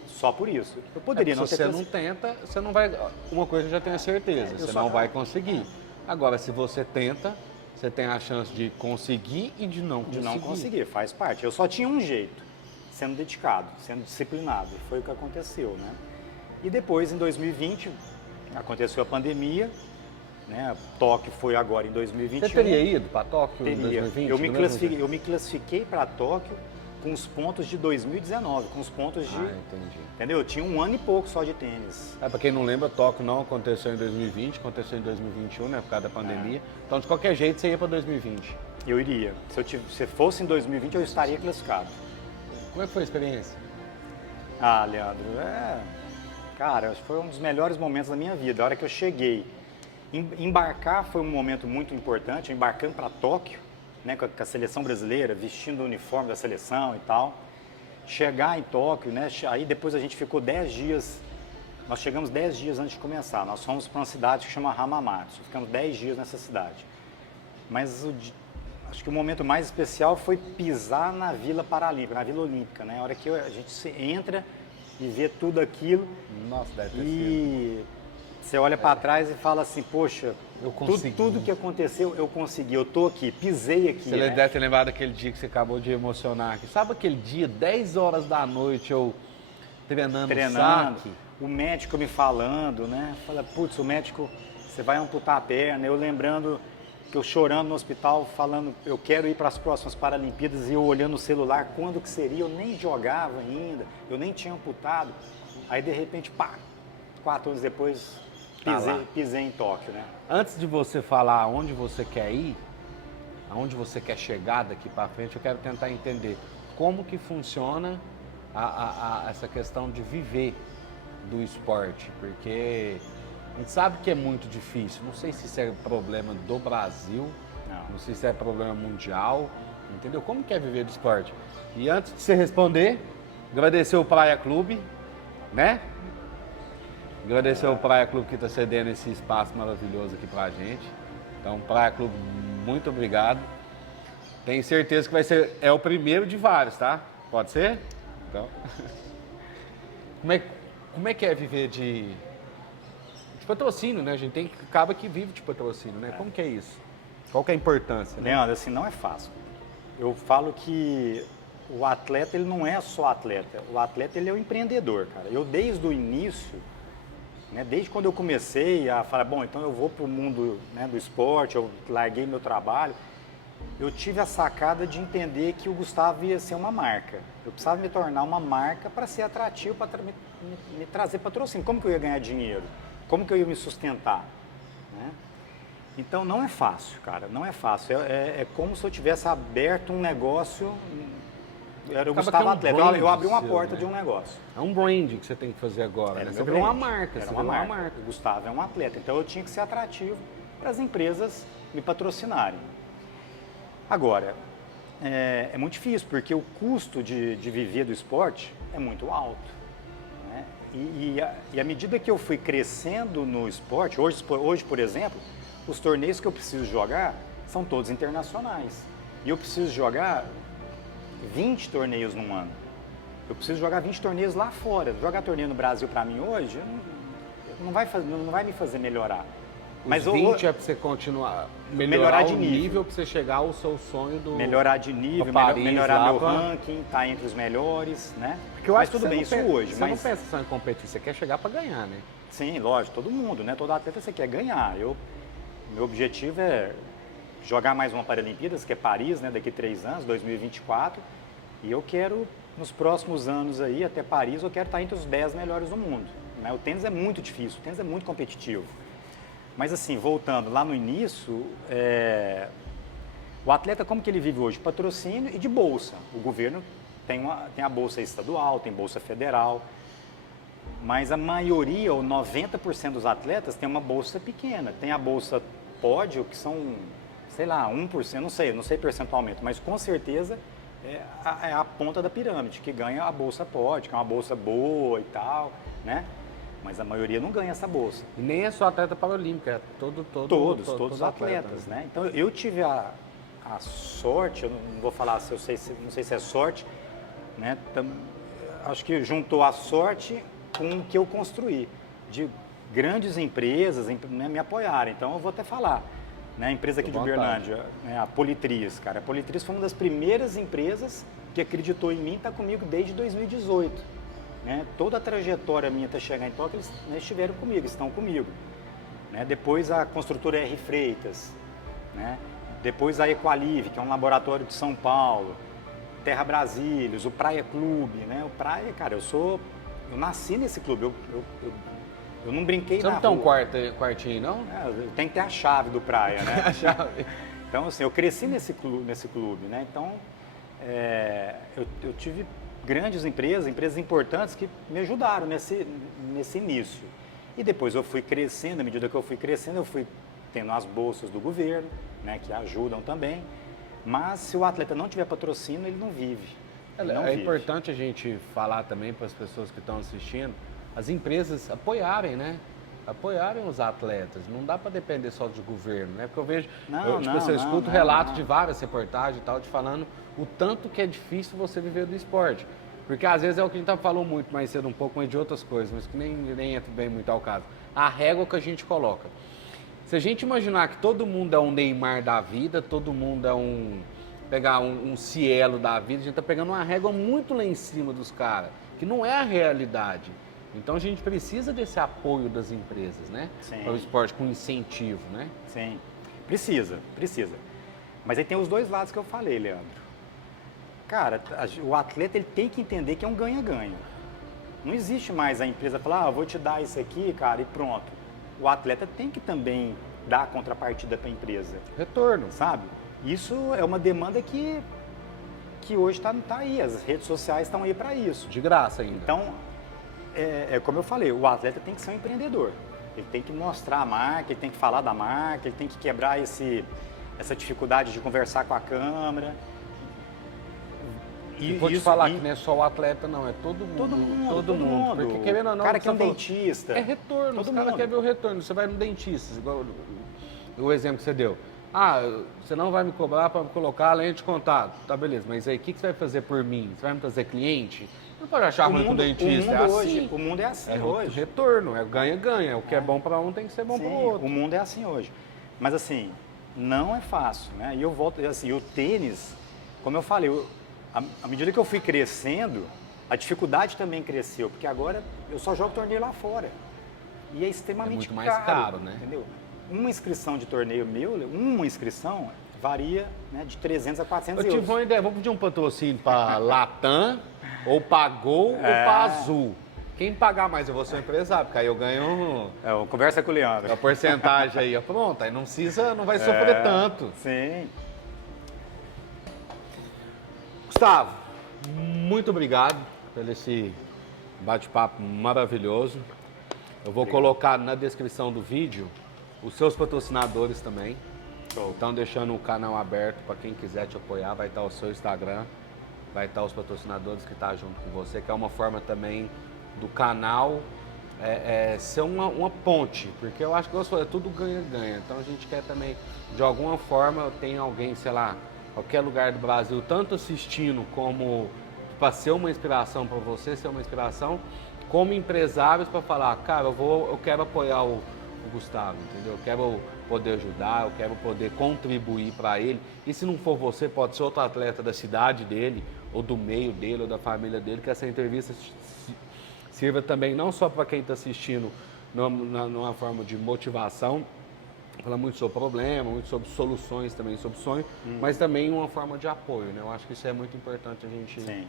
Só por isso. Eu poderia não ter conseguido. Se você não tenta, você não vai... Uma coisa eu já tenho certeza, você não vai conseguir. Agora, se você tenta, você tem a chance de conseguir e de não conseguir. De não conseguir, faz parte. Eu só tinha um jeito, sendo dedicado, sendo disciplinado. Foi o que aconteceu, né? E depois, em 2020, aconteceu a pandemia, né? Tóquio foi agora em 2021. Você teria ido para Tóquio em Teria. 2020? Eu me classifiquei para Tóquio com os pontos de 2019, com os pontos de... Entendi. Entendeu? Eu tinha um ano e pouco só de tênis. Para quem não lembra, Tóquio não aconteceu em 2020, aconteceu em 2021, né, por causa da pandemia. Então, de qualquer jeito, você ia para 2020. Eu iria. Se fosse em 2020, eu estaria classificado. Como é que foi a experiência? Ah, Leandro, cara, acho que foi um dos melhores momentos da minha vida. A hora que eu cheguei, embarcar foi um momento muito importante, embarcando para Tóquio, né, com a seleção brasileira, vestindo o uniforme da seleção e tal. Chegar em Tóquio, né, aí depois a gente ficou 10 dias, nós chegamos 10 dias antes de começar. Nós fomos para uma cidade que chama Hamamatsu, ficamos 10 dias nessa cidade. Mas acho que o momento mais especial foi pisar na Vila Paralímpica, na Vila Olímpica, né? A hora que a gente entra e vê tudo aquilo. Nossa, deve ter e você olha para trás e fala assim, poxa, eu consegui. Tudo que aconteceu, eu consegui, eu tô aqui, pisei aqui. Você deve ter lembrado daquele dia que você acabou de emocionar aqui. Sabe aquele dia, 10 horas da noite, eu treinando saque? O médico me falando, né? Fala, putz, o médico, você vai amputar a perna. Eu lembrando que eu chorando no hospital, falando, eu quero ir para as próximas Paralimpíadas, e eu olhando o celular, quando que seria? Eu nem jogava ainda, eu nem tinha amputado. Aí, de repente, pá, 4 anos depois, pisei em Tóquio, né? Antes de você falar aonde você quer ir, aonde você quer chegar daqui para frente, eu quero tentar entender como que funciona essa questão de viver do esporte, porque a gente sabe que é muito difícil. Não sei se isso é problema do Brasil, não sei se é problema mundial, entendeu? Como que é viver do esporte? E antes de você responder, agradecer o Praia Clube, né? Agradecer ao Praia Clube que está cedendo esse espaço maravilhoso aqui pra gente. Então, Praia Clube, muito obrigado. Tenho certeza que vai ser, é o primeiro de vários, tá? Pode ser? Então, como é que é viver de patrocínio, né? A gente acaba que vive de patrocínio, né? Como que é isso? Qual que é a importância? Né? Leandro, assim, não é fácil. Eu falo que o atleta, ele não é só atleta. O atleta, ele é o empreendedor, cara. Eu, desde o início, né, desde quando eu comecei a falar, bom, então eu vou para o mundo, né, do esporte, eu larguei meu trabalho, eu tive a sacada de entender que o Gustavo ia ser uma marca. Eu precisava me tornar uma marca para ser atrativo, para me trazer patrocínio. Como que eu ia ganhar dinheiro? Como que eu ia me sustentar? Né? Então, não é fácil, cara, não é fácil. É como se eu tivesse aberto um negócio, era o Gustavo Atleta, eu abri uma porta de um negócio. É um brand que você tem que fazer agora, né? Você virou uma marca. Era uma marca. O Gustavo é um atleta, então eu tinha que ser atrativo para as empresas me patrocinarem. Agora, é muito difícil, porque o custo de viver do esporte é muito alto. Né? E à medida que eu fui crescendo no esporte, hoje, por exemplo, os torneios que eu preciso jogar são todos internacionais. E eu preciso jogar 20 torneios num ano. Eu preciso jogar 20 torneios lá fora. Jogar torneio no Brasil para mim hoje não vai me fazer melhorar. Mas 20 é para você continuar, melhorar de nível para você chegar ao seu sonho do... Melhorar de nível, melhorar meu ranking, estar entre os melhores, né? Porque eu acho tudo bem isso hoje. Você não pensa só em competir, você quer chegar para ganhar, né? Sim, lógico, todo mundo, né? Todo atleta você quer ganhar. Meu objetivo é jogar mais uma Paralimpíadas, que é Paris, né? Daqui 3 anos, 2024. E eu quero, nos próximos anos aí, até Paris, eu quero estar entre os 10 melhores do mundo. Né? O tênis é muito difícil, o tênis é muito competitivo. Mas assim, voltando lá no início, o atleta, como que ele vive hoje? Patrocínio e de bolsa. O governo tem a bolsa estadual, tem bolsa federal, mas a maioria, ou 90% dos atletas, tem uma bolsa pequena. Tem a bolsa pódio, que são, sei lá, 1%, não sei percentualmente, mas com certeza é a ponta da pirâmide, que ganha a bolsa pódio, que é uma bolsa boa e tal, né? Mas a maioria não ganha essa bolsa. E nem é só atleta paralímpico, é todos os atletas, né? Então eu tive a sorte, eu não vou falar se não sei se é sorte, né? Acho que juntou a sorte com o que eu construí, de grandes empresas, né, me apoiarem. Então eu vou até falar, né? A empresa aqui de Uberlândia, né, a Politriz, cara. A Politriz foi uma das primeiras empresas que acreditou em mim, está comigo desde 2018. né? Toda a trajetória minha até chegar em Tóquio, eles, né, estiveram comigo, estão comigo. Né? Depois a construtora R. Freitas, né? Depois a Equalive, que é um laboratório de São Paulo, Terra Brasílios, o Praia Clube, né? O Praia, cara, eu nasci nesse clube, eu não brinquei Você na não tem um rua. quartinho, não? Eu tenho que ter a chave do Praia, né? A chave. Então, assim, eu cresci nesse clube, né? Então, eu tive grandes empresas importantes que me ajudaram nesse início. E depois eu fui crescendo, à medida que eu fui crescendo, eu fui tendo as bolsas do governo, né? Que ajudam também. Mas se o atleta não tiver patrocínio, ele não vive. É importante a gente falar também para as pessoas que estão assistindo, as empresas apoiarem, né? Apoiarem os atletas. Não dá para depender só do governo, né? Porque eu vejo, eu escuto relatos de várias reportagens e tal, de falando o tanto que é difícil você viver do esporte. Porque às vezes é o que a gente falou muito mais cedo um pouco, mas de outras coisas, mas que nem entra bem muito ao caso. A régua que a gente coloca. Se a gente imaginar que todo mundo é um Neymar da vida, todo mundo é pegar um Cielo da vida, a gente está pegando uma régua muito lá em cima dos caras, que não é a realidade. Então a gente precisa desse apoio das empresas, né? Para o esporte, com incentivo, né? Sim, precisa. Mas aí tem os dois lados que eu falei, Leandro. Cara, o atleta ele tem que entender que é um ganha-ganha. Não existe mais a empresa falar, vou te dar isso aqui, cara, e pronto. O atleta tem que também dar a contrapartida para a empresa. Retorno. Sabe? Isso é uma demanda que hoje tá aí, as redes sociais estão aí para isso. De graça ainda. Então, como eu falei, o atleta tem que ser um empreendedor. Ele tem que mostrar a marca, ele tem que falar da marca, ele tem que quebrar essa dificuldade de conversar com a câmera. E vou te falar que não é só o atleta, não, é todo mundo. Todo mundo. Porque querendo ou não, o cara que é um dentista. É retorno, os caras querem ver o retorno. Você vai no dentista, igual o exemplo que você deu. Você não vai me cobrar para colocar a lente de contato. Tá, beleza, mas aí o que você vai fazer por mim? Você vai me trazer cliente? Não pode achar ruim com o dentista. O mundo é assim hoje. Retorno, é ganha-ganha. O que é bom para um tem que ser bom para o outro. O mundo é assim hoje. Mas assim, não é fácil, né? E eu volto, assim, o tênis, como eu falei, à medida que eu fui crescendo, a dificuldade também cresceu, porque agora eu só jogo torneio lá fora. E é extremamente muito mais caro, né? Entendeu? Uma inscrição de torneio meu, uma inscrição varia, né, de 300 a 400 euros. Eu tive uma ideia, vamos pedir um patrocínio para Latam, ou para Gol, ou para Azul. Quem pagar mais, eu vou ser um empresário, porque aí eu ganho conversa com o Leandro. A porcentagem aí, pronto, aí não vai sofrer tanto. Sim. Gustavo, muito obrigado por esse bate-papo maravilhoso. Eu vou colocar na descrição do vídeo os seus patrocinadores também. Então, deixando o canal aberto para quem quiser te apoiar, vai estar o seu Instagram, vai estar os patrocinadores que estão junto com você, que é uma forma também do canal ser uma ponte, porque eu acho que é tudo ganha-ganha. Então, a gente quer também, de alguma forma, tem alguém, sei lá, qualquer lugar do Brasil, tanto assistindo como para ser uma inspiração para você, ser uma inspiração, como empresários para falar, cara, eu quero apoiar o Gustavo, entendeu? Eu quero poder ajudar, eu quero poder contribuir para ele. E se não for você, pode ser outro atleta da cidade dele, ou do meio dele, ou da família dele, que essa entrevista sirva também não só para quem está assistindo numa forma de motivação, fala muito sobre problema, muito sobre soluções também, sobre sonho, mas também uma forma de apoio, né? Eu acho que isso é muito importante a gente... Sim.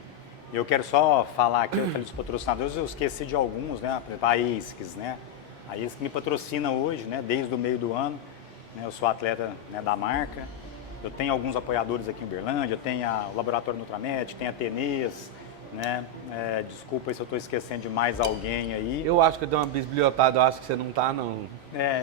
Eu quero só falar aqui, eu falei dos patrocinadores, eu esqueci de alguns, né? Por exemplo, a ASICS, né? A ASICS me patrocina hoje, né? Desde o meio do ano, né? Eu sou atleta, né, da marca. Eu tenho alguns apoiadores aqui em Uberlândia, eu tenho o Laboratório Nutramed, tem a Tenês, né? Desculpa se eu estou esquecendo de mais alguém aí. Eu acho que eu dei uma bisbilhotada, eu acho que você não está, não.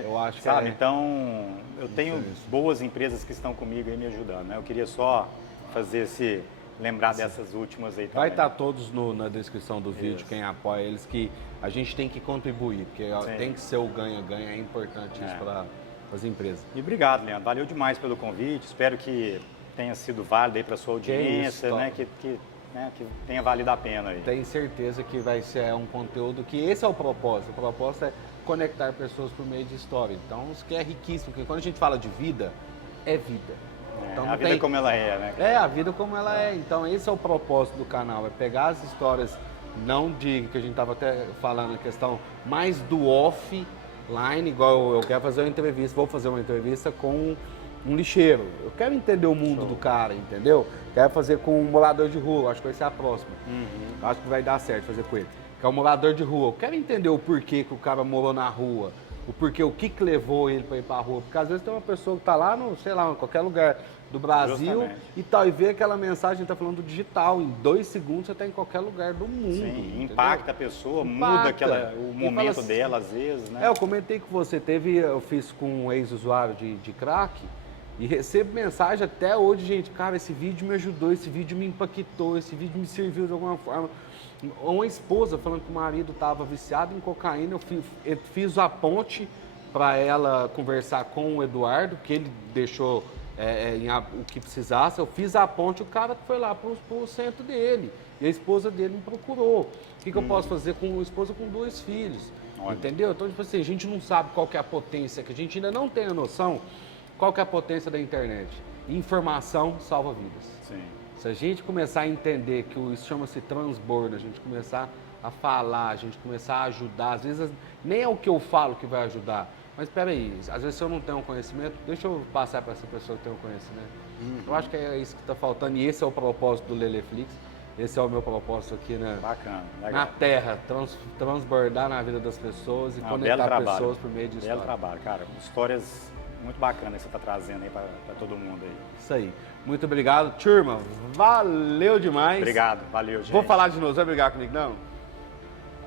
Eu acho que sabe, então, eu tenho boas empresas que estão comigo aí me ajudando, né? Eu queria só fazer lembrar dessas últimas aí também. Vai estar todos na descrição do vídeo, quem apoia eles, que a gente tem que contribuir, porque tem que ser o ganha-ganha, é importante isso para as empresas. E obrigado, Leandro, valeu demais pelo convite, espero que tenha sido válido aí para sua audiência, né? Que tenha valido a pena aí. Tenho certeza que vai ser um conteúdo que esse é o propósito é conectar pessoas por meio de história. Então, isso que é riquíssimo, porque quando a gente fala de vida, é vida. Então, a vida como ela é, né? A vida como ela é. Então, esse é o propósito do canal, é pegar as histórias não de que a gente estava até falando, a questão mais do offline, igual eu quero fazer uma entrevista, vou fazer uma entrevista com um lixeiro. Eu quero entender o mundo do cara, entendeu? Quero fazer com um morador de rua, acho que vai ser a próxima. Acho que vai dar certo fazer com ele. Que é um morador de rua. Eu quero entender o porquê que o cara morou na rua, o porquê, o que levou ele para ir para a rua. Porque às vezes tem uma pessoa que está lá, no, sei lá, em qualquer lugar do Brasil e tal, e vê aquela mensagem, está falando do digital. Em 2 segundos você está em qualquer lugar do mundo. Sim, impacta a pessoa, muda o momento assim, dela às vezes, né? Eu comentei que você eu fiz com um ex-usuário de crack e recebo mensagem até hoje, gente, cara, esse vídeo me ajudou, esse vídeo me impactou, esse vídeo me serviu de alguma forma. Uma esposa falando que o marido estava viciado em cocaína, eu fiz a ponte para ela conversar com o Eduardo, que ele deixou o que precisasse, eu fiz a ponte, o cara foi lá para o centro dele, e a esposa dele me procurou. O que eu posso fazer com uma esposa com 2 filhos? Olha. Entendeu? Então, tipo assim, a gente não sabe qual que é a potência, que a gente ainda não tem a noção qual que é a potência da internet. Informação salva vidas. Sim. Se a gente começar a entender que isso chama-se transbordo, a gente começar a falar, a gente começar a ajudar, às vezes nem é o que eu falo que vai ajudar, mas espera aí, às vezes se eu não tenho um conhecimento, deixa eu passar para essa pessoa que tem um conhecimento. Eu acho que é isso que está faltando e esse é o propósito do Leleflix, esse é o meu propósito aqui Bacana, na Terra, transbordar na vida das pessoas e conectar pessoas por meio de história. Belo trabalho, cara, histórias muito bacanas que você está trazendo aí para todo mundo aí. Isso aí. Muito obrigado. Turma, valeu demais. Obrigado, valeu, gente. Vou falar de novo, você vai brigar comigo, não?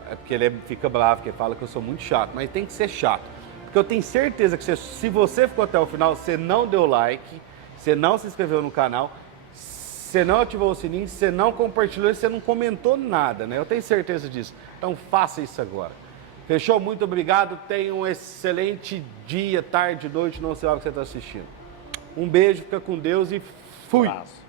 É porque ele fica bravo, porque ele fala que eu sou muito chato, mas tem que ser chato. Porque eu tenho certeza que se você ficou até o final, você não deu like, você não se inscreveu no canal, você não ativou o sininho, você não compartilhou, você não comentou nada, né? Eu tenho certeza disso. Então faça isso agora. Fechou? Muito obrigado. Tenha um excelente dia, tarde, noite, não sei a hora que você está assistindo. Um beijo, fica com Deus e fui! Um abraço.